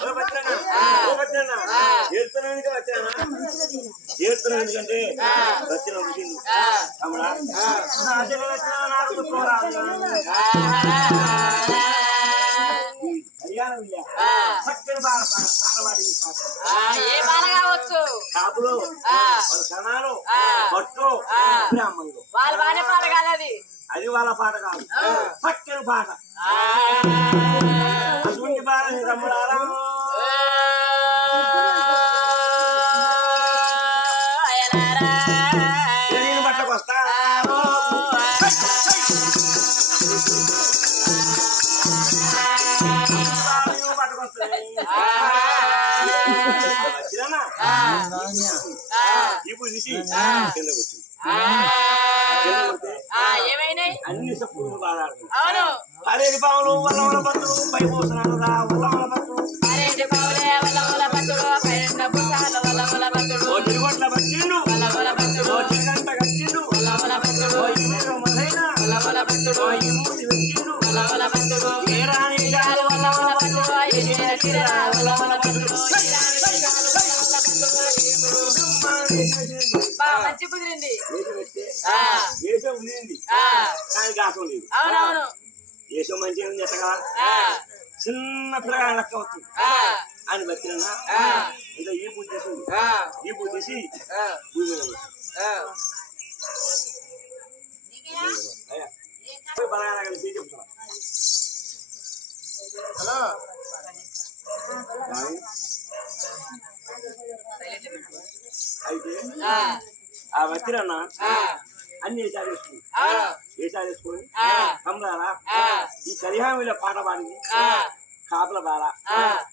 ఓ బత్తిరన్న, ఏడుతున్నావు ఎందుకు బత్తిరన్న? ఏడుతున్నావు ఎందుకంటే చూసిండు ఆ. తమ్ముడా చెల్లెలు వచ్చినా నాకు ఏ బాల కావచ్చు? కాపులు కణాలు ఆ. బ్రాహ్మణులు వాళ్ళు బానే పాట కాదు అది. అది వాళ్ళ పాట కాదు. చక్కని పాట. అటువంటి తమ్ముడారా ఇప్పుడు తీసి కిందకు వచ్చింది అన్ని అరేది పాములు వల్ల వల్ల బతులు పై రా వల్ల వల్ల బతులు మంచి కుదిరింది. ఉండింది కానీ లేదు. అవునవును. ఏసో మంచిగా ఉంది ఎట్టగా చిన్న పిల్లగాడు లెక్క అవుతుంది. ఆ. అని బతినా ఆ. ఇంకా ఈ పూజ చేసింది ఈ పూజ చేసి బలగానే కలిసి చెప్తున్నా హలో. ఆ. ఆ వచ్చిరన్న అన్ని వేసాలు వేసుకొని కమలారా ఈ కలిహామిలో పాట పాడింది. కాపుల బాధ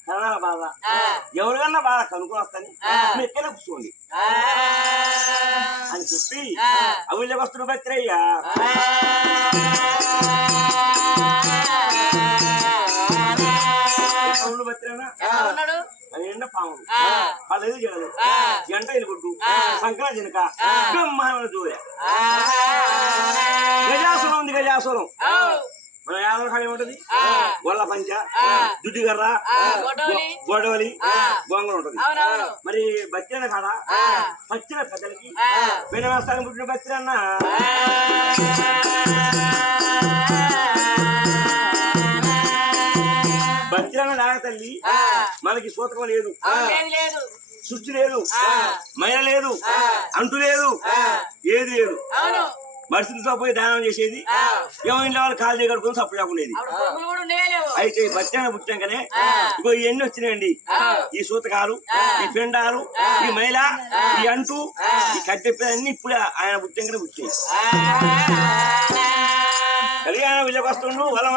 కరణాల బాధ. ఎవరికన్నా బాధ కనుక్కొని వస్తాని. మీరు ఎక్కడ కూర్చోండి. అని చెప్పి. అవిళ్ళకి వస్తున్న బతిరయ్యా. ఉన్నాడు అది ఎండ పాములు ఆ. పదవి జగలు ఆ. జంట. సంక్రాంతి జనక ఆ. బ్రహ్మాండ గజాసురం ఉంది గజాసురం. మన యాదవ ఏముంటది ఆ. గొల్ల పంచ. దుడ్డిగర్ర గొడవలి. గొంగళ ఉంటది మరి బచ్చన కాడ. పచ్చిన పెద్దలకి ఆ. వినవేస్తాను పుట్టిన బచ్చరన్న తల్లి. మనకి సూతకం లేదు అవును, లేదు శుద్ధి. మయ లేదు. అంటు లేదు. ఏది లేదు మనుషులతో పోయి దానం చేసేది ఆ. ఏమో ఇంట్లో వాళ్ళు కాలు చేయగడుకొని సప్పుడు ఉండేది అప్పుడు కొమ్ములు కూడా ఉండేలేవు అయితే ఈ బచ్చన పుట్టాకనే. ఇగో ఇవన్నీ వచ్చినాయండి. ఈ సూతకాలు. ఈ పెండాలు. ఈ మైల ఆ. ఈ అంటు. ఈ కట్టెప్పేదన్నీ ఇప్పుడే ఆయన పుట్టాకనే పుట్టాయి కళ్యాణ విజయకు వస్తుండు వల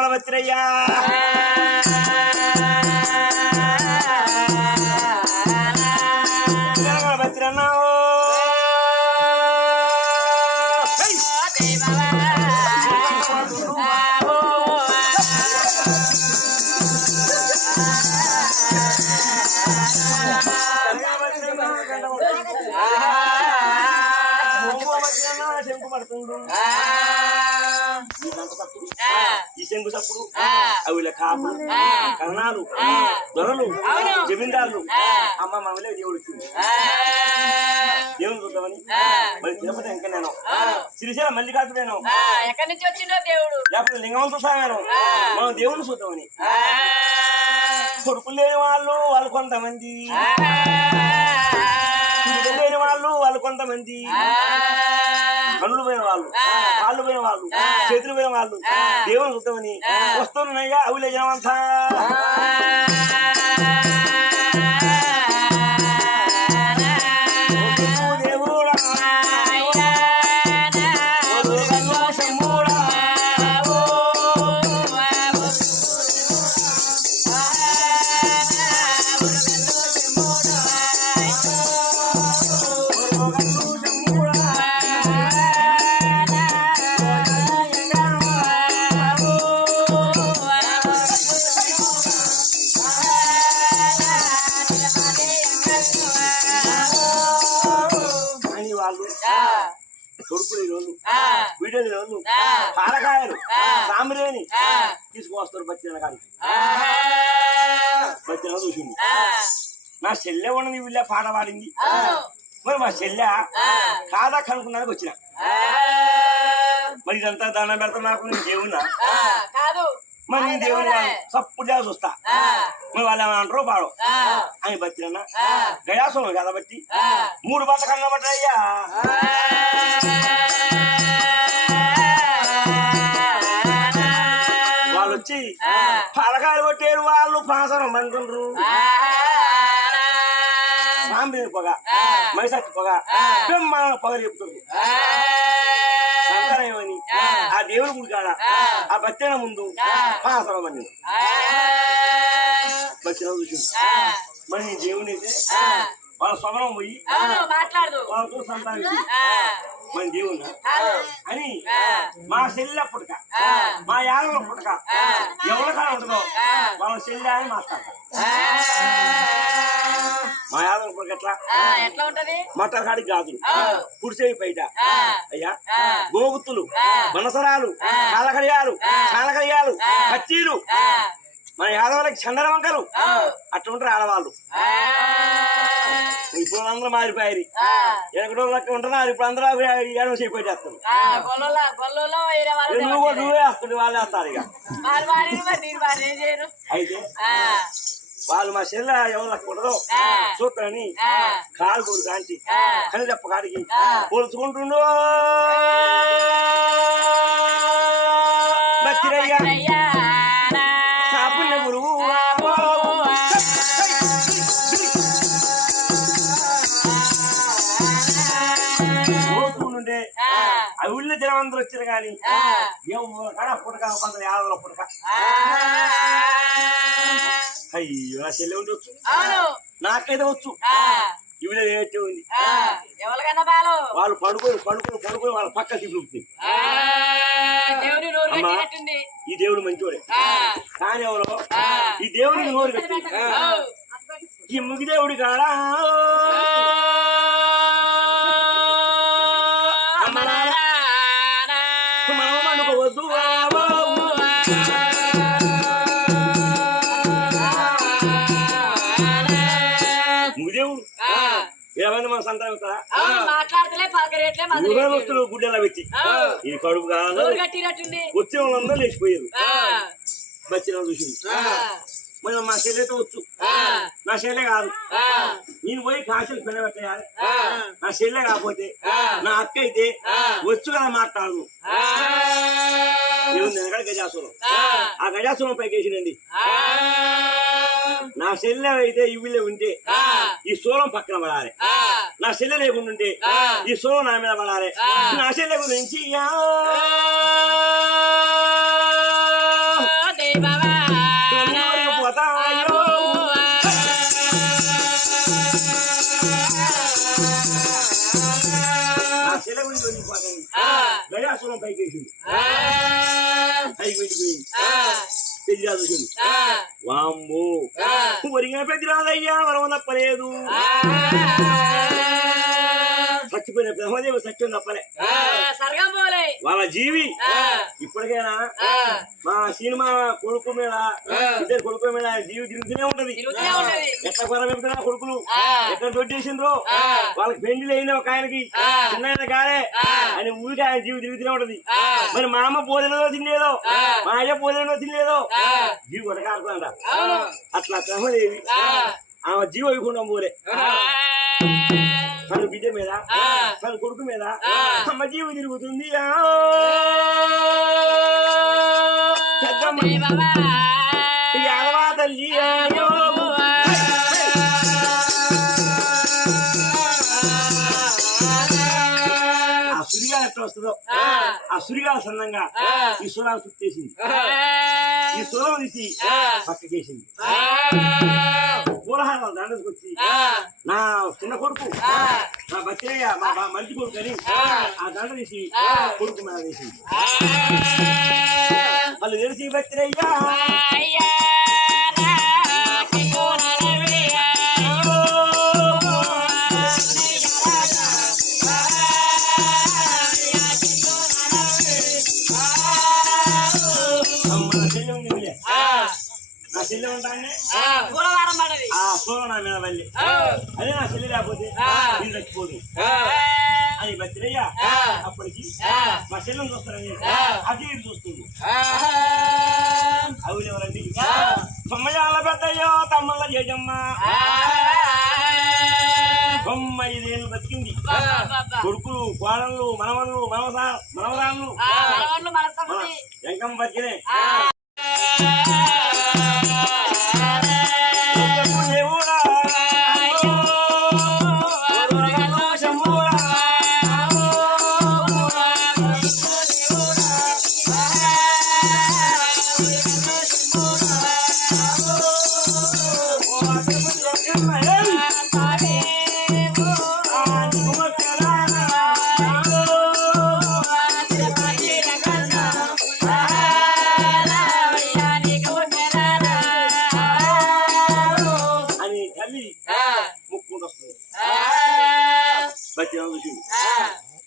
కాపులు కర్ణాలు దొరలు. జమీందారులు. అమ్మ మనలే దేవుడు వచ్చింది దేవుని చూద్దామని? మరి తిరుపతి ఇంకా నేను శ్రీశైలం మల్లికార్జున నేను ఎక్కడి నుంచి వచ్చిండో దేవుడు. లేకపోతే లింగవంతు సాగాను. మనం దేవుని చూద్దామని. కొడుకులు లేని వాళ్ళు వాళ్ళు కొంతమంది. లేని వాళ్ళు వాళ్ళు కొంతమంది. కళ్ళు పోయిన వాళ్ళు కాళ్ళు పోయిన వాళ్ళు చేతులు పోయిన వాళ్ళు దేవుని చూద్దామని వస్తున్నాయిగా అవి లేజమంతా రోజు. వీడియోలు ఈ రోజు. పాలకాయలు ఆ. తీసుకువస్తారు బచ్చిన ఆ. బచ్చిన చూసింది. నా చెల్లె ఉన్నది వీళ్ళ పాట పాడింది. మరి మా చెల్లె. కాదా కనుక్కున్నానికి వచ్చిన. మరి ఇదంతా దండం పెడతా నాకు నేను దేవున్నా. కాదు మరి నేను దేవుని సప్పుడు చేసి వస్తా ఆ. మరి వాళ్ళు ఏమంటారో పాడో. అని బతిన ఆ. గయాసం కదా బట్టి. మూడు బతకంగా బట్టయ్యా వాళ్ళు వచ్చి ఆ. పలకాయలు కొట్టేరు వాళ్ళు పాసరం మంటుండ్రు సాంబేరు పొగ ఆ. మైసక్కి పొగ. బ్రహ్మాండ పొగ చెప్తుంది శంకరయ్యమని ఆ. దేవుడి గుడి కాడ ఆ. బచ్చన ముందు. పాసరం అని బచ్చన చూసి మరి నీ దేవుని అయితే వాళ్ళ స్వభావం పోయి వాళ్ళతో సంతానం. మన కాదు అని. మా చెల్లె పుట్టక. మా యాగల పుట్టక. ఎవరి కాడ ఉంటుందో. వాళ్ళ చెల్లె అని మాట్లాడతారు ఆ. మా యాగల పుట్టక ఎట్లా ఆ, ఎట్లా ఉంటది మట్ట కాడికి గాజులు ఆ. కుడిసేవి బయట. అయ్యా. గోగుత్తులు. మనసరాలు. కాలకడియాలు. కాలకడియాలు. కచ్చీలు ఆ. మన యాదవులకి చందన వంకలు. అట్లా ఉంటారు ఆడవాళ్ళు. ఇప్పుడు అందరూ మారిపోయారు. ఎక్కడో లెక్క ఉంటున్నారు ఇప్పుడు అందరూ ఏడవ చేయిపోయి చేస్తారు నువ్వు కూడా నువ్వే వేస్తుంది వాళ్ళే వేస్తారు ఇక అయితే. వాళ్ళు మా చెల్లె ఎవరు ఉండదో. చూస్తారని. కాలు కూరు కాంచి. కని చెప్ప కాడికి ఆ. పోల్చుకుంటుండో ఆ. ఎవరు కాడ పుట్టక కొంత యాదవుల పుట్టక. అయ్యో నా చెల్లె ఉండొచ్చు అవును. నాకైతే వచ్చు. ఇవిడ ఏటే ఉంది. వాళ్ళు పడుకొని పడుకొని పడుకొని వాళ్ళ పక్క. కట్టినట్టుంది ఈ దేవుడు మంచివాడే. కానీ ఎవరో. ఈ దేవుడికి నోరు. ఈ ముగి దేవుడి కాడా? మనం అనుకోవద్దు ముగిదేవుడు ఏమైంది మన సంతానం మాట్లాడతలే పలకరేట్లే వస్తువులు గుడ్డెలా పెట్టి. ఈ కడుపు కాదు వచ్చిన వాళ్ళందరూ లేచిపోయారు. చూసింది ఆ. మరి మా చెల్లెతో వచ్చు. నా చెల్లె కాదు. నేను పోయి కాశీలు పిల్లబెట్టేయాలి. నా చెల్లె కాకపోతే. నా అక్క అయితే. వచ్చు కదా. ఏముంది వెనకాల గజాసురం ఆ. గజాసురం పైకేసినండి ఆ. నా చెల్లె అయితే వీళ్ళే ఉంటే. ఈ సోలం పక్కన పడాలి. నా చెల్లె లేకుండా. ఈ సోలం నా మీద పడాలి. నా చెల్లె గురించి ఆ, పైకేసింది ఆ. పైకి వెళ్ళిపోయింది. పెళ్ళి చూసింది ఆ. వామ్మో. ఒరిగిన పెద్ద రాదయ్యా వరం తప్పలేదు. చచ్చిపోయిన బ్రహ్మదేవి సత్యం తప్పలే ఆ. సరగం పోలే వాళ్ళ జీవి. ఇప్పటికైనా ఆ. మా సినిమా కొడుకు మీద ఇద్దరు కొడుకుల మీద జీవి తిరుగుతూనే ఉంటది ఎట్లా కొర పెడుతున్నా కొడుకులు. ఎక్కడ దొడ్డేసిండ్రో. వాళ్ళకి పెళ్ళి అయిన ఒక ఆయనకి. చిన్న ఆ. ఆయన ఊరికి ఆయన జీవి తిరుగుతూనే ఉంటది. మరి మా అమ్మ పోలేదో తినలేదో. మా అయ్య పోలేదో తినలేదో. జీవి కొనకాడుతుందంట అట్లా బ్రహ్మదేవి ఆ. ఆమె జీవ వైకుంఠం పోలే బిడ్డ మీద. తన కొడుకు మీద. అమ్మ జీవి తిరుగుతుంది తల్లి అయ్యో. ఆ సురిగా ఎట్లా వస్తుందో ఆ. ఆ సురిగా సన్నంగా ఆ. ఈ సురాలు చుట్టేసింది. ఈ సురం తీసి. పక్కకేసింది. పోలహారం దండకు వచ్చి నా చిన్న కొడుకు నా బచ్చయ్య మా మంచి కొడుకు అని ఆ దండ తీసి కొడుకు మీద వేసి వాళ్ళు తెలిసి బచ్చయ్యా కోనరవయ్యా. చెల్లి ఉంటానే పూలవారం పడది. ఆ సూర్య నా మీద వెళ్ళి అదే నా చెల్లి లేకపోతే నేను చచ్చిపోదు. అని బతిరయ్యా అప్పటికి మా చెల్లెని చూస్తారని అది ఇటు చూస్తుంది. అవి ఎవరండి? తొమ్మయాల పెద్దయ్యో తమ్మల జేజమ్మ. తొంభై ఐదేళ్ళు బతికింది. కొడుకులు కోడళ్ళు మనవళ్ళు మనవసా మనవరాళ్ళు. ఎంకమ్మ బతికినే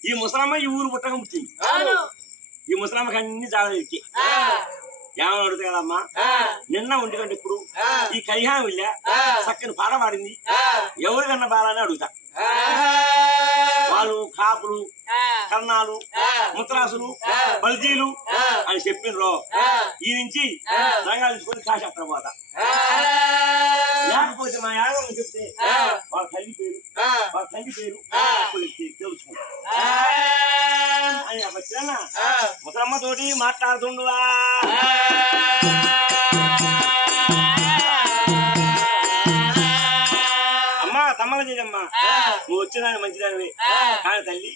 ఈ ముసలమ్మ ఈ ఊరు పుట్టక పుట్టింది ఈ ముసలమ్మకి అన్ని చాలా ఎక్కి ఏమని అడుగుతా కదమ్మా నిన్న ఒంటి గంట ఇప్పుడు కళ్యాణం వెళ్ళా చక్కని పాట పాడింది. ఎవరికన్నా బాలని అడుగుతా. వాళ్ళు కాపులు కన్నాలు ముత్రాసులు బల్జీలు అని చెప్పిండ్రు ఈ నుంచి రంగాలు తీసుకొని కాశేస్తారు పోతా. లేకపోతే మా యాదవ్ చెప్తే వాళ్ళ తల్లి పేరు వాళ్ళ తండ్రి పేరు తెలుసుకుంటా. అని వచ్చిన ముసలమ్మ తోటి మాట్లాడుతుండువా నువ్వు వచ్చిన మంచిదానివే కానీ తల్లి.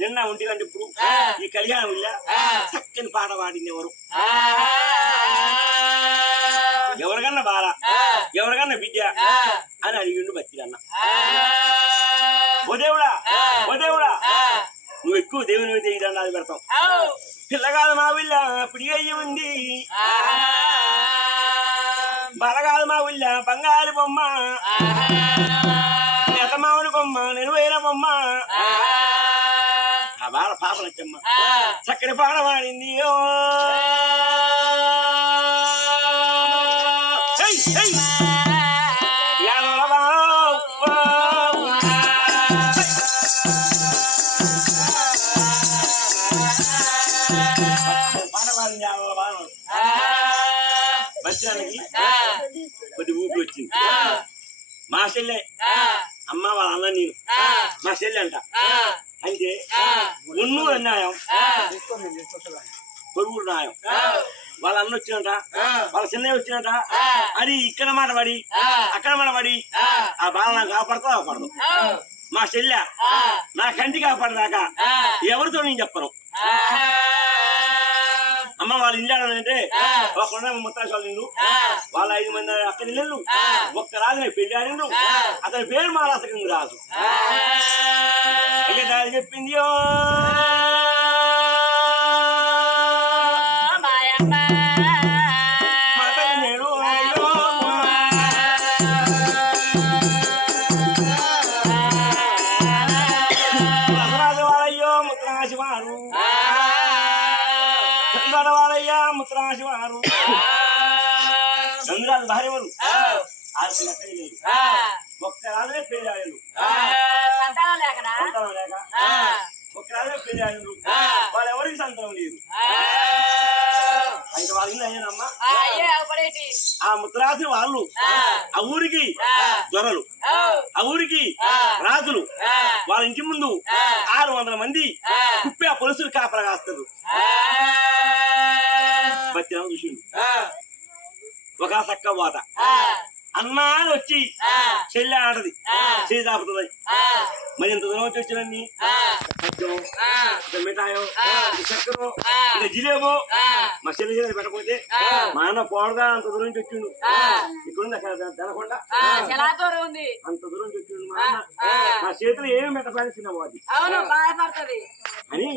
నిన్న గంట ఇప్పుడు. ఈ కళ్యాణం ఇల్ల. చక్కని పాట పాడింది ఎవరు? ఎవరికన్నా బాల? ఎవరికన్నా బిడ్డ? అని అడిగిండు బతికన్న ఓ దేవుడా? ఓ దేవుడా? నువ్వు ఎక్కువ దేవుని మీద ఈ దండాలు పెడతావు పిల్లగాదు మా విల్ల పిడి అయ్యి ఉంది. బలగాదు మా విల్ల బంగారు బొమ్మ. యాదవల బావ, ఓ. పాట పాడింది యాదవల బావ. బచ్చానికి కొద్ది ఊపి వచ్చింది. మా చెల్లె అమ్మ వాళ్ళ అన్న నేను మా అంట అయితే ఉన్నూరు అన్యాయం. కొడుకుడు న్యాయం. వాళ్ళ అన్న వచ్చినట వాళ్ళ చిన్నయ్య వచ్చినట అది ఇక్కడ మాట పడి అక్కడ మాట పడి ఆ. బాల నాకు కాపాడుతా కాపాడదు మా చెల్లె నా కంటి కాపాడదాకా ఎవరితో నేను చెప్పను? అమ్మ వాళ్ళ ఇల్లు అంటే ఒక ముత్తాసు వాళ్ళ వాళ్ళ ఐదు మంది అక్కడ ఇల్లు ఒక్క రాజు పెళ్ళి ఆడిండు. అతని పేరు మారాసకం రాజు. అయ్యే చెప్పింది "ఓ, వారు భార్య వారు ఆరు ఒక్క రాజే పెళ్ళి ఆడిండు సంతానం లేకనా సంతానం లేక ఒక్క రాజే పెళ్ళి ఆడిండు వాళ్ళు ఎవరికి సంతానం లేదు అయితే వాళ్ళ ఇల్లు అయ్యానమ్మా అయ్యే పడేటి ఆ ముత్తరాసి వాళ్ళు ఆ ఊరికి దొరలు ఆ ఊరికి రాజులు వాళ్ళ ఇంటి ముందు ఆరు వందల మంది కుప్పి ఆ పొలుసులు కాపలా కాస్తారు. చూసిండు ఒక చక్క పోత అన్నా అని వచ్చి చెల్లి ఆడది. చేయి దాపుతుంది. మరి ఇంత దూరం వచ్చి వచ్చినండి మిఠాయో చక్కెర జిలేబో. మా చెల్లి చేతి పెట్టకపోతే మా అన్న పోడగా అంత దూరం నుంచి వచ్చిండు. ఇక్కడ తెలకుండా అంత దూరం నుంచి వచ్చిండు మా అన్న నా చేతులు ఏమి పెట్టాలని చిన్న బాధపడుతుంది అని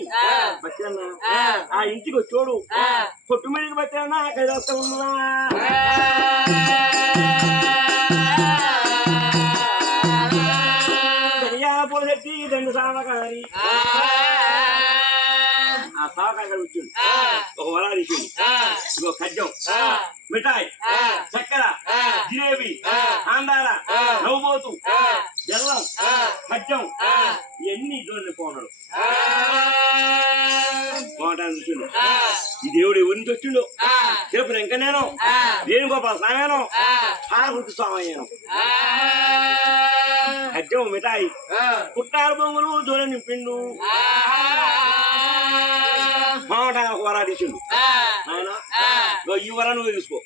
బట్టి అన్న ఆ. ఇంటికి వచ్చోడు కొట్టు మీదకి బట్టి అన్న కైలాసం ఉందా దర్యాల పూల చెట్టి రెండు సామకారి ఆ. మాట్లాడ వచ్చిండు ఒక వరా తీసిండు ఇగో ఖడ్జం మిఠాయి. చక్కెర. జిలేబి. ఆండార. నవ్వుబోతు బెల్లం ఖడ్జం ఇవన్నీ ఇద్దరు పోన్నాడు పోవటానికి చూసిండు ఈ దేవుడు ఎవరి నుంచి వచ్చిండు? తిరుపతి వెంకనేను వేణుగోపాల స్వామేను హారభృతి స్వామయ్యాను. ఖడ్జం మిఠాయి. పుట్టారు బొంగులు దూరం నింపిండు. పోవటానికి ఒక వరా తీసిండు నాయనా ఇగో ఈ వర నువ్వే తీసుకో.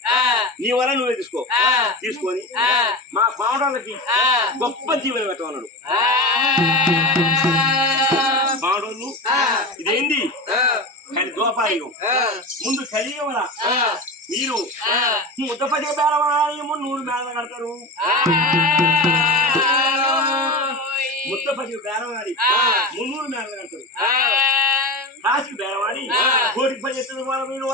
నీ వర నువ్వే తీసుకో. తీసుకొని మా పావుడాలకి గొప్ప జీవనం పెట్టమన్నాడు పావుడోళ్ళు ఇదేంది? కానీ దోపాయుగం ముందు కలియుగమల మీరు. ముద్దపదే బేరవాణి మున్నూరు మేళ కడతారు. ముద్దపది బేరవాడి మున్నూరు మేళ కడతారు. కాసి బేరవాడి కోటికి పది ఎత్తులు మీరు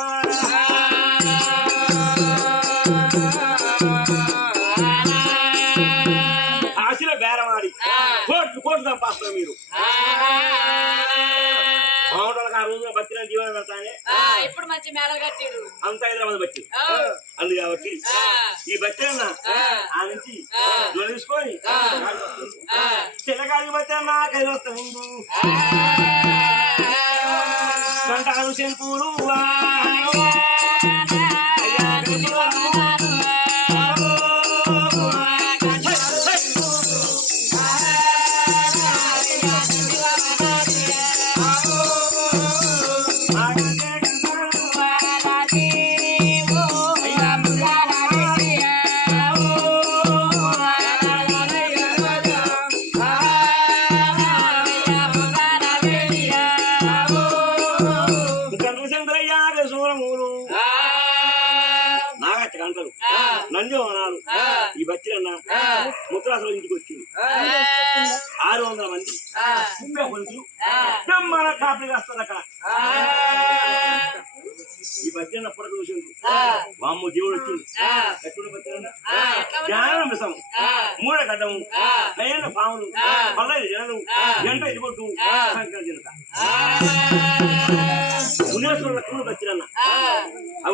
కాశీలో బేరవాడి కోట్లు కోట్లు తప్పాస్తారు మీరు. రోజున బతిన జీవనం ఇప్పుడు మంచి మేడలు కట్టిరు అంత హైదరాబాద్ బట్టి అందు కాబట్టి ఈ బచ్చన్న ఆ. నుంచి తీసుకొని చిల్లగాలి బచ్చన్న కైవస్త ముందు గంటలు చెంపులు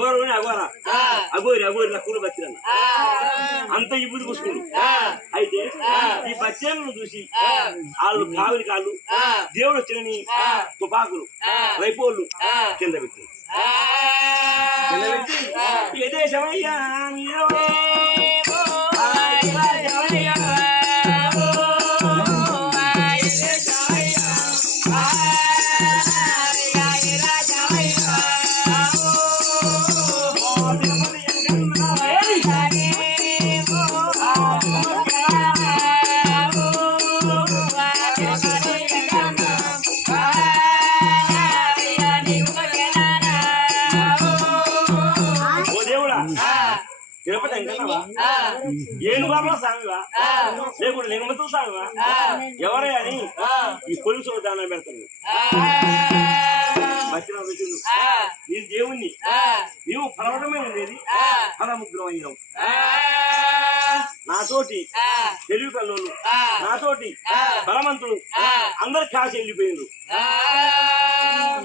అగోరు అగోర అగోరి అగోరి నా కూడు బచ్చిరన్న అంత ఇబ్బుది పుసుకుండు అయితే ఈ బచ్చలను చూసి వాళ్ళు కావిలి కాళ్ళు దేవుడు వచ్చినని తుపాకులు రైపోళ్ళు కింద పెట్టి కింద పెట్టి ఏ దేశమయ్యా? ఏనుగాపల స్వామివా లేకుండా లింగమతుల స్వామివా ఎవరే అని ఈ పోలీసులు దానం పెడతాను నేను దేవుణ్ణి నీవు పలవడమే ఉండేది పదముగ్రం అయ్యావు నాతోటి తెలివి కల్లోలు నాతోటి బలవంతులు అందరు కాసి వెళ్ళిపోయిండు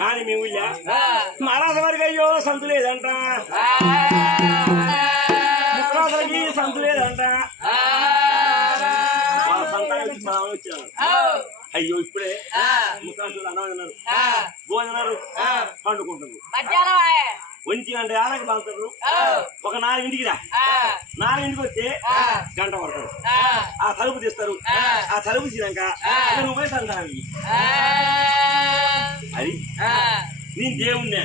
కానీ మేము మహారాజ వారికి అయ్యో సంతు లేదంట. ముసరాజులకి సంతు లేదంట. వచ్చాను అయ్యో ఇప్పుడే ముసరాజులు అన్నం తిన్నారు భోజనాలు పండుకుంటారు. ఒంటి గంట ఆడకి బాగుతారు ఒక నాలుగింటికి రా. నాలుగింటికి వస్తే గంట పడతారు. ఆ. తలుపు తీస్తారు. ఆ. తలుపు తీసినాక నువ్వే సంతానం అది? నేను దేవుణ్ణే.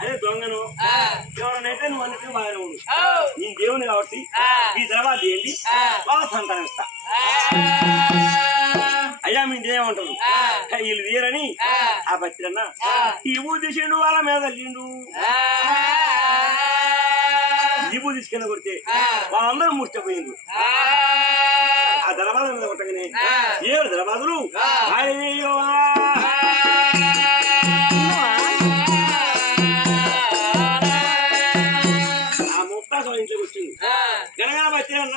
అదే దొంగను. ఎవరనైతే నువ్వు అన్నట్టు బాగానే ఉండు నేను దేవుని కాబట్టి ఈ తర్వాత ఏంటి? వాళ్ళ సంతానం ఇస్తా అయ్యా మీ ఏమంటారు వీళ్ళు తీరని ఆ. ఈ ఊ తీసిండు వాళ్ళ మీద తల్లిండు. ఈ ఊ తీసుకెళ్ళ కొడితే వాళ్ళందరూ ముష్టపోయిండు ఆ. దరబాద మీద కొట్టగానే ఏడు దరబాదులు అయ్యో ఆ. ముక్తా ఇంట్లోకి వచ్చింది గనగా బచ్చిరన్న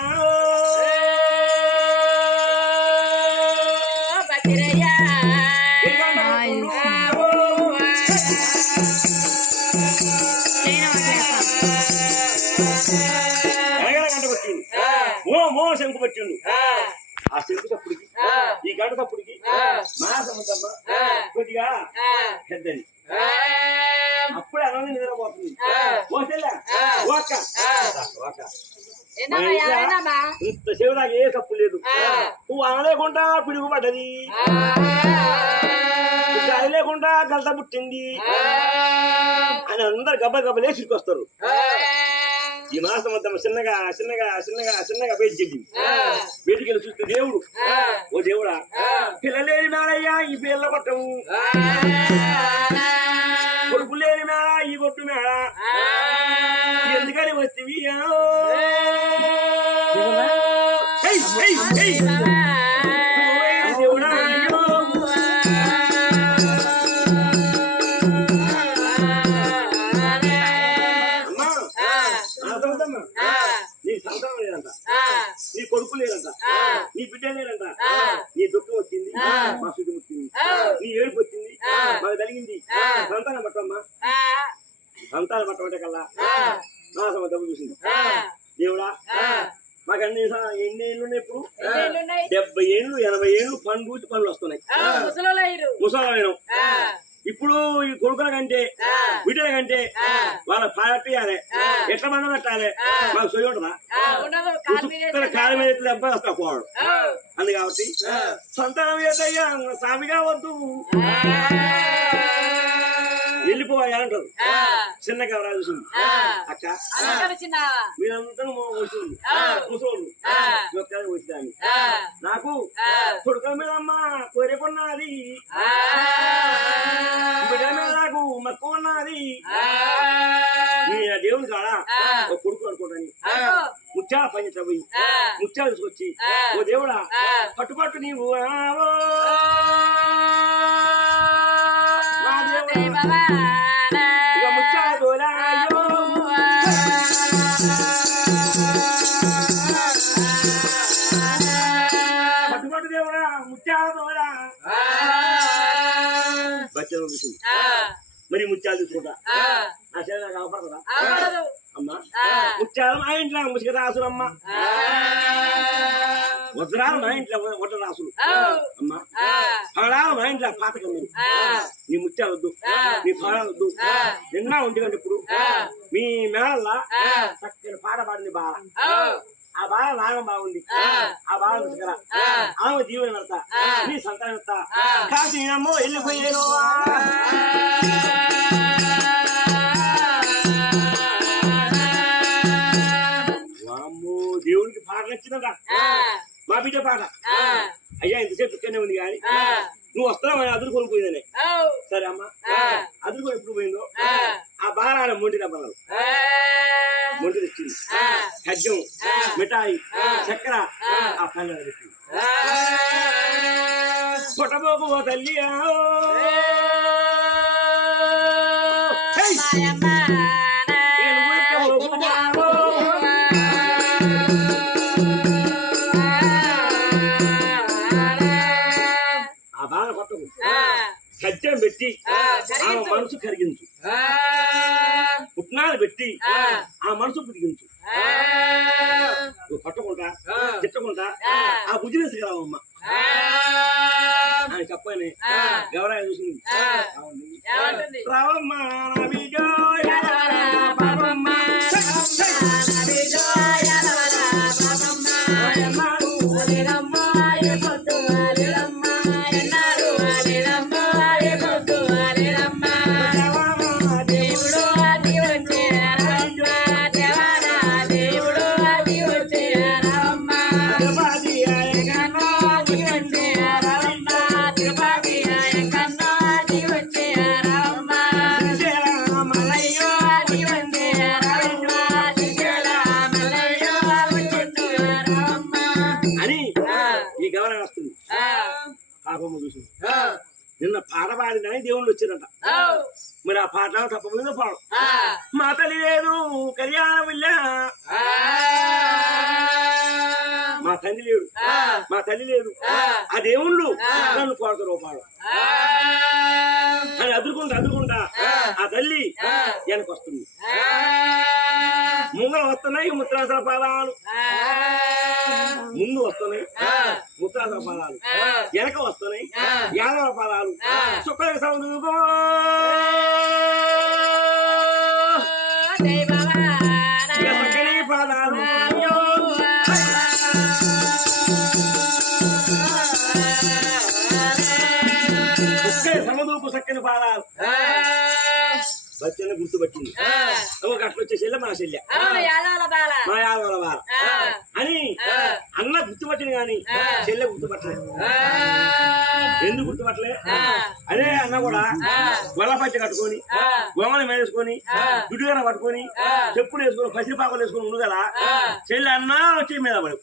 ఎనగల గంట కొట్టిండు మో ఆ. శంకు తప్పుడికి ఈ గంట తప్పుడికి మా సమ్మతమ్మ కొద్దిగా పెద్దని అప్పుడు అలా నిద్రపోతుంది. పోసేలా ఓక నాకు ఏ తప్పు లేదు. నువ్వు అనలేకుండా పిడుగుపడ్డది. అది లేకుండా గలత పుట్టింది. అని అందరు గబ్బ గబ్బలే చిరికొస్తారు. ఈ మాసం అంతా చిన్నగా చిన్నగా చిన్నగా చిన్నగా బయటికి వెళ్ళింది. బయటికి వెళ్ళి చూస్తే దేవుడు. ఓ దేవుడా పిల్లలేని మేళయ్యా ఈ పిల్ల కొట్టము కొడుకు లేని మేళ ఈ కొట్టు మేళ ఎందుకని వస్తేవి అంటారు ఆ. చిన్న కవరా చూసింది ఆ. అక్క మీరంతా వచ్చింది. ముసోళ్ళు. ఒక్కడే వచ్చిందని. నాకు. కొడుకుల మీద అమ్మ కోరికున్నది. బిడ్డ మీద నాకు మక్కువ ఉన్నది దేవుని కాడ. ఒక కొడుకు అనుకోటాని అనుకో. ముత్యాల పని పోయి. ముత్యాలు తీసుకొచ్చి. ఓ దేవుడా. పట్టుపట్టు నీవు మరి ముత్యాలు తీసుకుంటా ఆ. నా శరీరం కాపాడదా ఆపడదు. అమ్మా. ముత్యాలు మా ఇంట్లో ముసుగు రాసులమ్మ ఆ. వజ్రాలు మా ఇంట్లో వడ్డ రాసులు. అమ్మా. పడాలు మా ఇంట్లో పాతకం. నీ ముత్యాలు వద్దు. నీ పాడాలు వద్దు. నిన్న గంట ఇప్పుడు. మీ మేళల్లా. చక్కని పాట పాడింది బాల ఆ. బాల నాగం బాగుంది ఆ. తీసుకురా ఆ. ఆమె దీవెన ఆ. నీ సంతానం ఇస్తా నేనమ్మో వెళ్ళిపోయాను దేవునికి పాట నచ్చిందట ఆ. మా బిడ్డ పాట. అయ్యా ఇంతసేపు ఇక్కడనే ఉంది కానీ. నువ్వు వస్తున్నావు అదురు కొనుక్కోయిందనే. సరే అమ్మా. అదురు కొని ఎప్పుడు పోయిందో ఆ. మొండి దెబ్బలు ఆ. మొండి తెచ్చింది ఆ. మిఠాయి. చక్కెర ఆ. పండుగ పెట్టింది. పొట్టబోకు ఓ తల్లి మనసు కరిగించు ఆ. పుట్నాలు పెట్టి ఆ. ఆ మనసు పుదిగించు ముత్రాసల పాదాలు. ముందు వస్తున్నాయి. ముత్తాస పదాలు. వెనక వస్తున్నాయి. యాదవ పదాలు. సుఖ సముద్రం ఇక సక్కని పదాలు. బచ్చన్న గుర్తుపట్టింది. ఒక అట్లా వచ్చే చెల్లె. మన చెల్లె యాదవుల బాల. మా యాదవల ఆ, అని. అన్న గుర్తుపట్టింది కానీ చెల్లె గుర్తుపట్టలేదు ఎందుకు గుర్తుపట్టలే? అదే అన్న కూడా గొల్ల పచ్చి కట్టుకొని గొమ్మని మేసుకొని దుడ్డుగన పట్టుకొని చెప్పులు వేసుకొని పసిరిపాకులు వేసుకొని ఉండు కదా. చెల్లి అన్న వచ్చి మీద పడు.